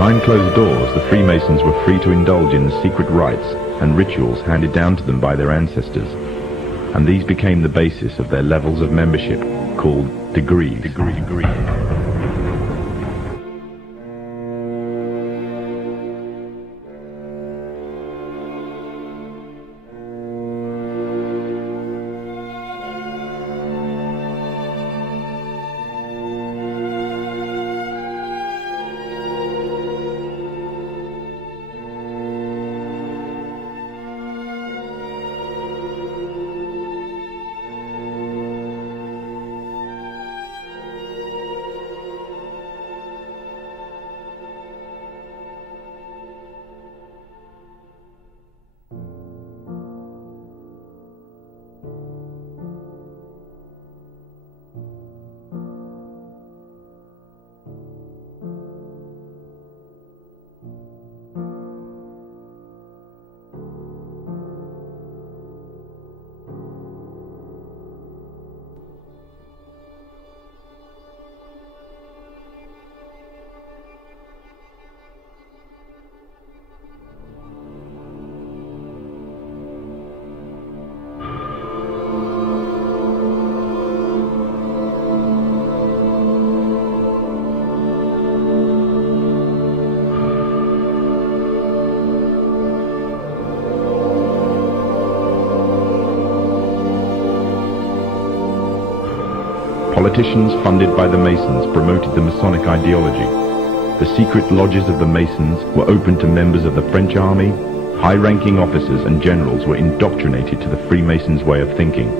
Behind closed doors, the Freemasons were free to indulge in the secret rites and rituals handed down to them by their ancestors, and these became the basis of their levels of membership, called degrees. Politicians funded by the Masons promoted the Masonic ideology. The secret lodges of the Masons were open to members of the French army. High-ranking officers and generals were indoctrinated to the Freemasons' way of thinking.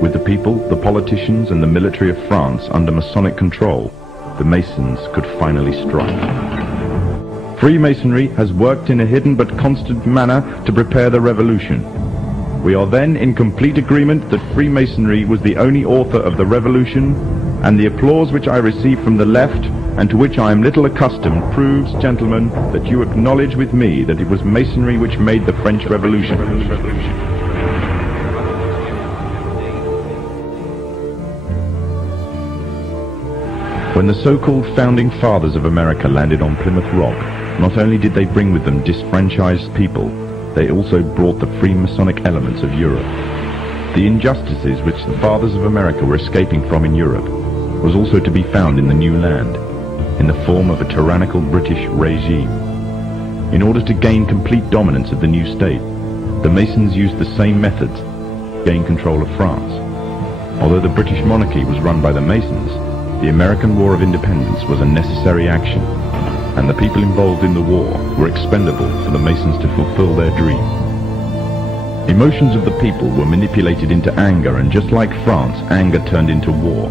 With the people, the politicians, and the military of France under Masonic control, the Masons could finally strike. Freemasonry has worked in a hidden but constant manner to prepare the revolution. We are then in complete agreement that Freemasonry was the only author of the revolution, and the applause which I receive from the left, and to which I am little accustomed, proves, gentlemen, that you acknowledge with me that it was Masonry which made the French Revolution. When the so-called founding fathers of America landed on Plymouth Rock, not only did they bring with them disfranchised people, they also brought the Freemasonic elements of Europe. The injustices which the fathers of America were escaping from in Europe was also to be found in the new land, in the form of a tyrannical British regime. In order to gain complete dominance of the new state, the Masons used the same methods to gain control of France. Although the British monarchy was run by the Masons, the American War of Independence was a necessary action, and the people involved in the war were expendable for the Masons to fulfill their dream. Emotions of the people were manipulated into anger, and just like France, anger turned into war.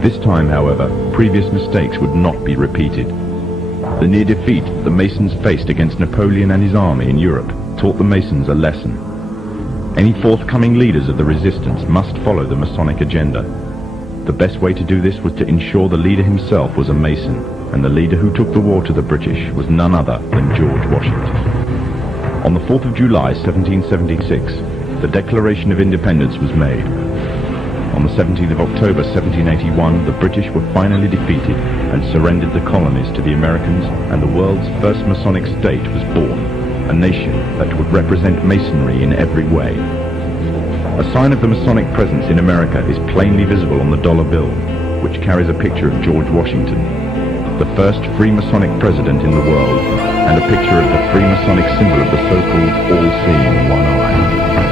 This time, however, previous mistakes would not be repeated. The near defeat the Masons faced against Napoleon and his army in Europe taught the Masons a lesson. Any forthcoming leaders of the resistance must follow the Masonic agenda. The best way to do this was to ensure the leader himself was a Mason, and the leader who took the war to the British was none other than George Washington. On the 4th of July 1776, the Declaration of Independence was made. On the 17th of October 1781, the British were finally defeated and surrendered the colonies to the Americans, and the world's first Masonic state was born, a nation that would represent Masonry in every way. A sign of the Masonic presence in America is plainly visible on the dollar bill, which carries a picture of George Washington, the first Freemasonic president in the world, and a picture of the Freemasonic symbol of the so-called all-seeing one eye.